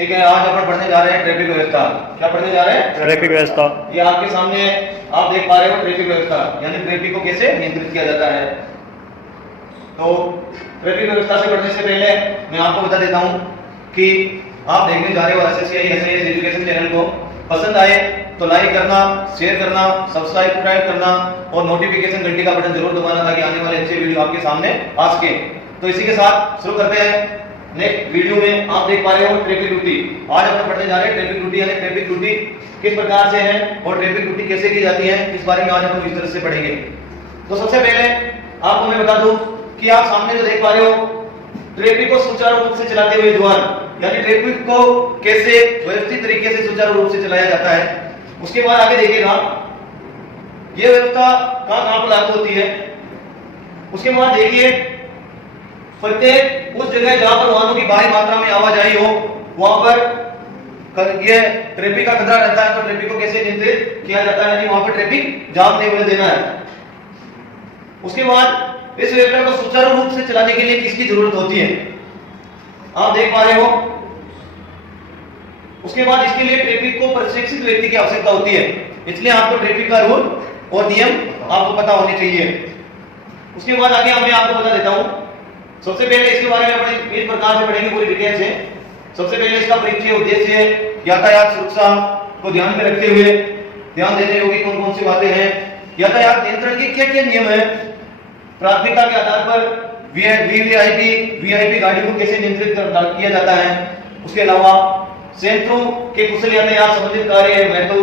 ठीक है, आज अपन पढ़ने जा रहे हैं ट्रैफिक व्यवस्था। क्या पढ़ने जा रहे हैं? ट्रैफिक व्यवस्था। ये आपके सामने आप देख पा रहे हो ट्रैफिक व्यवस्था, यानी ट्रैफिक को कैसे नियंत्रित किया जाता है। तो ट्रैफिक व्यवस्था से पढ़ने से पहले मैं आपको बता देता हूं कि आप देखने जा रहे हो एसएससी एजुकेशन चैनल को। पसंद आए तो लाइक करना, शेयर करना, सब्सक्राइब करना और नोटिफिकेशन घंटी का बटन जरूर दबाना ताकि आने वाले अच्छे वीडियो आपके सामने आ सके। तो इसी के साथ शुरू करते हैं। नेक्स्ट वीडियो में आप देख पा रहे हो ट्रैफिक ड्यूटी। आज अपन पढ़ने जा रहे हैं ट्रैफिक ड्यूटी, यानी ट्रैफिक ड्यूटी किस प्रकार से है और ट्रैफिक ड्यूटी कैसे की जाती है, इस बारे में आज अपन इस तरह से पढ़ेंगे। तो सबसे पहले आपको मैं बता दूं कि आप सामने जो देख पा रहे हो ट्रैफिक को सुचारू रूप से चलाते हुए जवान, यानी ट्रैफिक को कैसे व्यवस्थित तरीके से सुचारू रूप से चलाया जाता है। उसके बाद आगे देखिएगा ये व्यवस्था कहां पर लागू होती है। उसके बाद देखिए प्रत्येक उस जगह जहां पर वाहनों की भारी मात्रा में आवाजाही हो वहां पर ये ट्रैफिक का खतरा रहता है, तो ट्रैफिक को कैसे नियंत्रित किया जाता है, यानी वहां पर ट्रैफिक जाम नहीं होने देना है। उसके बाद इस व्यवस्था को सुचारू रूप से चलाने के लिए किसकी जरूरत होती है, आप देख पा रहे हो। उसके बाद इसके लिए ट्रैफिक को प्रशिक्षित व्यक्ति की आवश्यकता होती है, इसलिए आपको ट्रैफिक का रूल और नियम आपको पता होने चाहिए। उसके बाद आगे मैं आपको बता देता हूं। सबसे पहले इसके बारे में अपने इस प्रकार से पढ़ेंगे पूरी डिटेल से। सबसे पहले इसका परिचय, उद्देश्य, यातायात सुरक्षा को ध्यान में रखते हुए ध्यान देने योग्य कौन कौन सी बातें हैं, यातायात नियंत्रण के क्या क्या नियम है, प्राथमिकता के आधार पर वीवीआईपी गाड़ी को कैसे नियंत्रित किया जाता है। उसके अलावा संयंत्रों के कुशल यातायात संबंधित कार्य महत्व,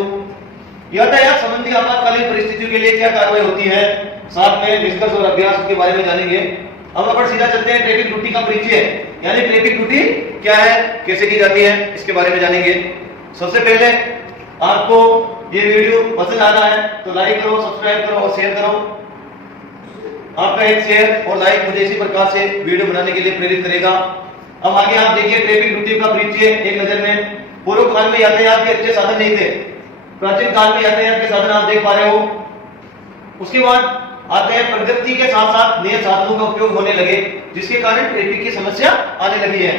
यातायात संबंधी आपातकालीन परिस्थितियों के लिए क्या कार्रवाई होती है, साथ में निष्कर्ष और अभ्यास के बारे में जानेंगे। अब अपन सीधा चलते हैं ट्रैफिक ड्यूटी का परिचय, यानी ट्रैफिक ड्यूटी क्या है, कैसे की जाती है, इसके बारे में जानेंगे। सबसे पहले आपको ये वीडियो पसंद आ रहा है तो लाइक करो, सब्सक्राइब करो और शेयर करो। आपका एक शेयर और लाइक मुझे इसी प्रकार से वीडियो बनाने के लिए प्रेरित करेगा। अब आगे आप देखिए ट्रैफिक ड्यूटी का परिचय एक नजर में। पूर्व काल में यातायात के अच्छे साधन नहीं थे, प्राचीन काल में यातायात के साधन आप देख पा रहे हो। उसके बाद आते हैं प्रगति के साथ साथ नए साधनों का उपयोग होने लगे, जिसके कारण ट्रैफिक की समस्या आने लगी है।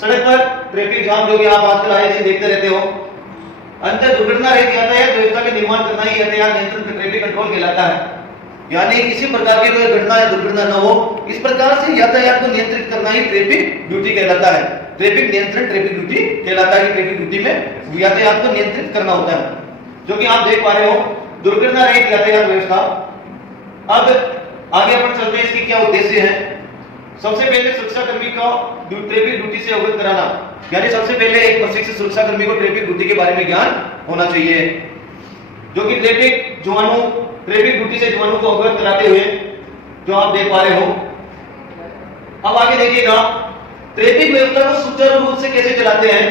सड़क पर ट्रैफिक जाम जो कि आप आजकल आए दिन देखते रहते हो। अंत दुर्घटना रहित यातायात व्यवस्था के निर्माण करना ही यातायात नियंत्रण ट्रैफिक कंट्रोल कहलाता है, यानी किसी प्रकार की कोई घटना या दुर्घटना न हो, इस प्रकार से यातायात को नियंत्रित करना ही ट्रैफिक ड्यूटी कहलाता है। ट्रैफिक नियंत्रण ट्रैफिक ड्यूटी कहलाता है। ट्रैफिक ड्यूटी में यातायात को नियंत्रित करना होता है, जो कि आप देख पा रहे हो दुर्घटना रहित यातायात व्यवस्था। अब आगे अपन चलते हैं, इसकी क्या उद्देश्य है। सबसे पहले सुरक्षा कर्मी को ट्रैफिक ड्यूटी से अवगत कराना, यानी सबसे पहले एक प्रशिक्षित सुरक्षा कर्मी को ट्रैफिक ड्यूटी के बारे में ज्ञान होना चाहिए, जो कि ट्रैफिक ड्यूटी से जवानों को अवगत कराते हुए जो आप देख पा रहे हो। अब आगे देखिएगा ट्रैफिक व्यवस्था को सुचारू रूप से कैसे चलाते हैं।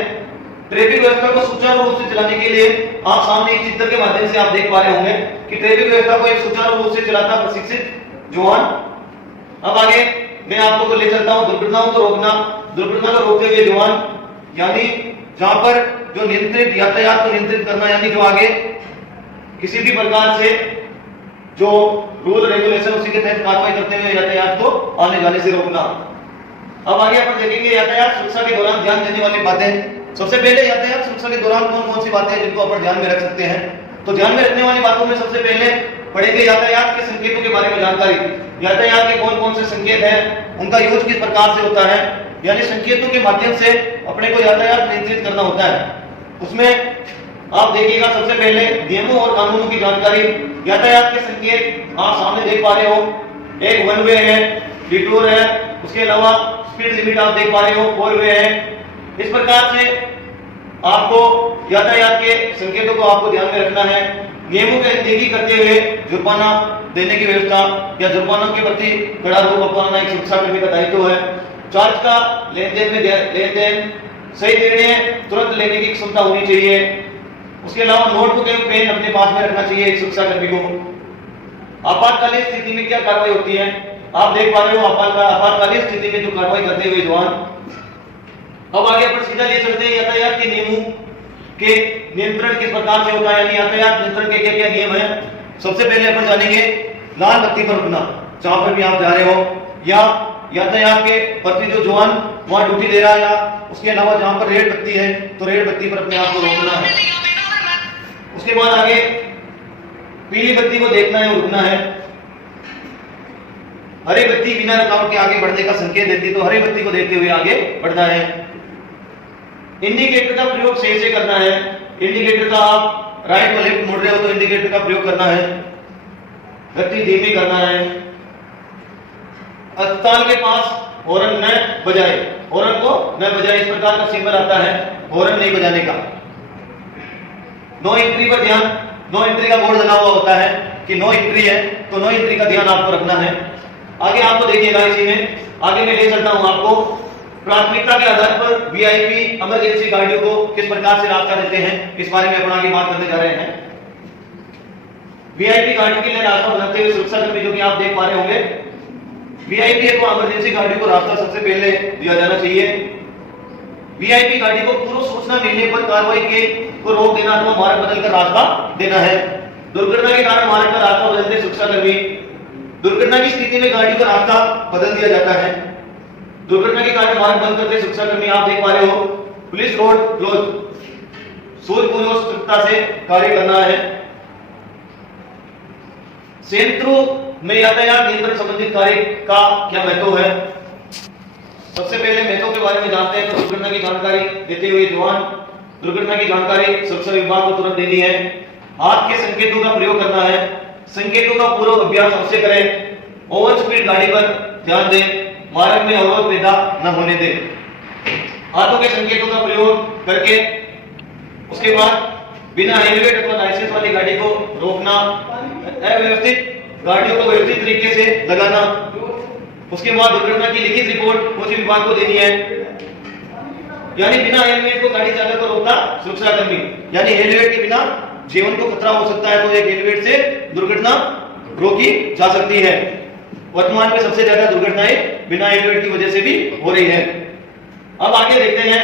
ट्रैफिक व्यवस्था को सुचारू रूप से चलाने के लिए आप सामने एक चित्र के माध्यम से आप देख पा रहे होंगे कि ट्रैफिक व्यवस्था को एक सुचारू रूप से चलाता प्रशिक्षित जवान। अब आगे मैं आपको ले चलता हूं दुर्घटनाओं को रोकना, दुर्घटना को रोकते हुए जवान, यानी जहां पर जो नियंत्रित यातायात को नियंत्रित करना, यानी जो आगे किसी भी प्रकार से जो रूल रेगुलेशन उसी के तहत कार्रवाई करते हुए यातायात को आने जाने से रोकना। अब आगे अपन देखेंगे यातायात सुरक्षा के दौरान ध्यान देने वाली बातें। सबसे पहले यातायात सुरक्षा के दौरान कौन कौन सी बातें हैं जिनको अपन ध्यान में रख सकते हैं। तो ध्यान में रखने वाली बातों में सबसे पहले पढ़ेंगे यातायात के संकेतों के बारे में जानकारी। यातायात के कौन कौन से संकेत हैं, उनका यूज किस प्रकार से होता है, यानी संकेतों के माध्यम से अपने को यातायात नियंत्रित करना होता है। उसमें आप देखिएगा सबसे पहले नियमों और कानूनों की जानकारी। यातायात के संकेत आप सामने देख पा रहे हो, एक वन वे है, डिटूर है, उसके अलावा स्पीड लिमिट आप देख पा रहे हो, 4 वे है। इस प्रकार से आपको यातायात के संकेतों को आपको ध्यान में रखना है। नियमों की अनदेखी करते हुए जुर्माना देने की व्यवस्था या जुर्माना के प्रति कड़ा रूप अपनाना एक सुरक्षा कर्मी का दायित्व है। चार्ज का लेन-देन सही निर्णय तुरंत लेने की क्षमता होनी चाहिए। उसके अलावा नोटबुक एवं पेन अपने पास में रखना चाहिए एक सुरक्षा कर्मी को। आपातकालीन स्थिति में क्या कार्रवाई होती है, आप देख पा रहे हो आपातकालीन स्थिति में जो कार्रवाई करते हुए जवान। अब आगे अपन सीधा ले चलते हैं यातायात के नियमों के नियंत्रण किस प्रकार से होता है, यानी यातायात नियंत्रण के क्या क्या नियम है। सबसे पहले अपन जानेंगे लाल बत्ती पर रुकना, जहां पर भी आप जा रहे हो, या यातायात के प्रति जो जवान वहां ड्यूटी दे रहा है या उसके अलावा जहां पर रेड बत्ती है तो रेड बत्ती पर अपने आप को रोकना है। उसके बाद आगे पीली बत्ती को देखना है, रुकना है। हरी बत्ती बिना रुकावट के आगे बढ़ने का संकेत देती है, तो हरी बत्ती को देखते हुए आगे बढ़ना है। इंडिकेटर का प्रयोग सही से करना है। इंडिकेटर का आप राइट और लेफ्ट मुड़ रहे हो तो इंडिकेटर का प्रयोग करना है। गति धीमी करना है। अस्पताल के पास हॉर्न न बजाए, हॉर्न को न बजाए, इस प्रकार का सिंबल आता है हॉर्न नहीं बजाने का। नो एंट्री पर ध्यान, नो एंट्री का बोर्ड लगा हुआ होता है कि नो एंट्री है, तो नो एंट्री का ध्यान आपको रखना है। आगे आपको देखिएगा, इसी में आगे मैं ले चलता हूं आपको। प्राथमिकता के आधार पर वीआईपी इमरजेंसी गाड़ियों को किस प्रकार से रास्ता देते हैं, इस बारे में अपन आगे बात करने जा रहे हैं। वीआईपी गाड़ियों के लिए रास्ता बनाते हुए सुरक्षा कर्मी जो कि आप देख पा रहे होंगे, वीआईपी को इमरजेंसी गाड़ी को रास्ता सबसे पहले दिया जाना चाहिए। वीआईपी गाड़ी को पूर्व सूचना मिलने पर कार्रवाई के को रोक देना अथवा मार्ग बदलकर रास्ता देना है। दुर्घटना के कारण मार्ग का रास्ता बदलते सुरक्षा कर्मी, दुर्घटना की स्थिति में गाड़ी का रास्ता बदल दिया जाता है। दुर्घटना के कारण मार्ग बंद करते सुरक्षा कर्मी आप देख पा रहे हो। पुलिस रोड क्लोज, सूझबूझ और सतर्कता से कार्य करना है। संयंत्रों में यातायात नियंत्रण संबंधित कार्य का क्या महत्व है? सबसे पहले महत्व के बारे में जानते हैं। तो दुर्घटना की जानकारी देते हुए जवान, दुर्घटना की जानकारी सुरक्षा विभाग को तुरंत देनी है। हाथ के संकेतों का प्रयोग करना है। संकेतों का पूर्व अभ्यास अवश्य करें। ओवर स्पीड गाड़ी पर ध्यान दें। मार्ग में अवरोध पैदा न होने दें। हाथों के संकेतों का प्रयोग करके उसके बाद बिना हेलमेट अथवा लाइसेंस वाली गाड़ी को रोकना, अव्यवस्थित गाड़ियों को व्यवस्थित तरीके से लगाना। उसके बाद दुर्घटना की लिखित रिपोर्ट फौजी विभाग को देनी है। यानी बिना हेलमेट को गाड़ी चालक को रोकता सुरक्षा कर्मी, यानी हेलमेट के बिना जीवन को खतरा हो सकता है, तो एक हेलमेट से दुर्घटना रोकी जा सकती है। वर्तमान में सबसे ज्यादा दुर्घटनाएं बिना हेलमेट की वजह से भी हो रही है। अब आगे देखते हैं।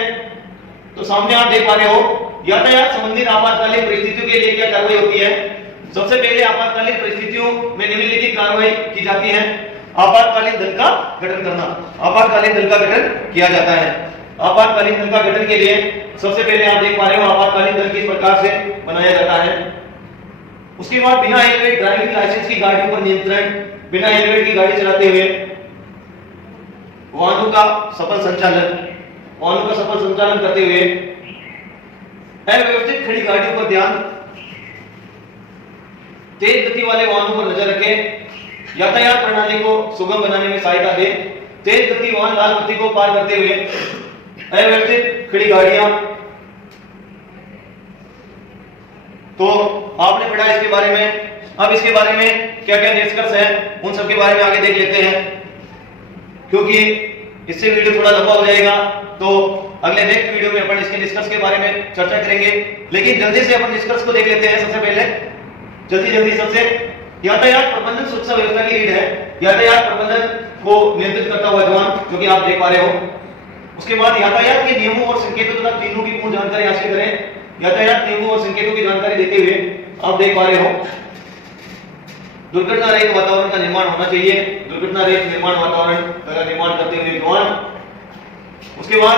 तो सामने आप देख पा रहे हो यातायात संबंधित आपातकालीन परिस्थितियों के लिए क्या कार्रवाई होती है। सबसे पहले आपातकालीन परिस्थितियों में निम्नलिखित कार्रवाई की जाती है। आपातकालीन दल का गठन करना, आपातकालीन दल का गठन किया जाता है। आपातकालीन दल का गठन के लिए सबसे पहले आप देख पा रहे हो आपातकालीन दल किस प्रकार से बनाया जाता है। उसके बाद बिना हेलमेट ड्राइविंग लाइसेंस की गाड़ियों पर नियंत्रण, बिना हेलमेट की गाड़ी चलाते हुए वाहनों का सफल संचालन, वाहनों का सफल संचालन करते हुए अव्यवस्थित खड़ी गाड़ियों पर ध्यान, तेज गति वाले वाहनों पर नजर रखें, यातायात प्रणाली को सुगम बनाने में सहायता दें। तेज गति वाहन लाल बत्ती को पार करते हुए अव्यवस्थित खड़ी गाड़ियां, तो आपने पढ़ा इसके बारे में। अब इसके बारे में क्या क्या निष्कर्ष है उन सब के बारे में आगे देख लेते हैं, क्योंकि इससे वीडियो थोड़ा लंबा हो जाएगा। तो अगले नेक्स्ट वीडियो में अपन इसके निष्कर्ष के बारे में चर्चा करेंगे। लेकिन जल्दी से अपन निष्कर्ष को देख लेते हैं। सबसे पहले जल्दी सबसे यातायात प्रबंधन सुरक्षा व्यवस्था की रीढ़ है। यातायात प्रबंधन को नियंत्रित करता हुआ जवान जो कि आप देख पा रहे हो। उसके बाद यातायात के नियमों और संकेतों तथा तीनों की पूर्ण जानकारी हासिल करें। यातायात नियमों और संकेतों की जानकारी देते हुए आप देख पा रहे हो दुर्घटना रहित वातावरण का निर्माण होना चाहिए। दुर्घटना रहित निर्माण वातावरण का निर्माण करते हुए जवान। उसके बाद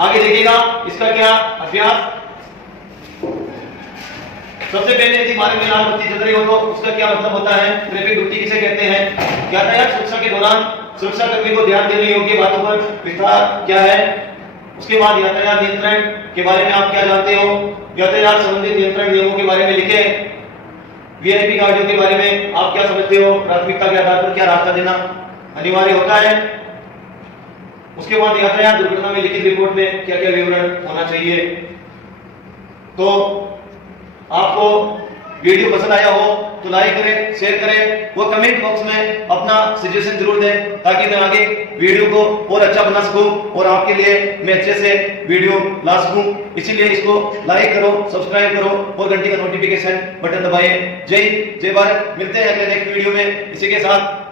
आगे देखिएगा इसका क्या अभ्यास। सबसे पहले यदि मार्ग में लाल बत्ती जल रही हो तो उसका क्या मतलब होता है, ट्रैफिक ड्यूटी किसे कहते हैं, यातायात सुरक्षा के दौरान सुरक्षा कर्मी को ध्यान देने योग्य बातों पर विस्तार क्या है। उसके बाद यातायात नियंत्रण के बारे में आप क्या जानते हो, यातायात संबंधित नियंत्रण नियमों के बारे में लिखे। वीआईपी गाड़ियों के बारे में आप क्या समझते हो, प्राथमिकता के आधार पर क्या रास्ता देना अनिवार्य होता है। उसके बाद यातायात दुर्घटना में लिखित रिपोर्ट में क्या क्या विवरण होना चाहिए। तो आपको वीडियो पसंद आया हो तो लाइक करें, शेयर करें, वो कमेंट बॉक्स में अपना सजेशन जरूर दें ताकि मैं आगे वीडियो को और अच्छा बना सकूं और आपके लिए मैं अच्छे से वीडियो ला सकूं। इसीलिए इसको लाइक करो, सब्सक्राइब करो और घंटी का नोटिफिकेशन बटन दबाइए। जय हिंद, जय भारत। मिलते हैं अगले नेक्स्ट वीडियो में इसी के साथ।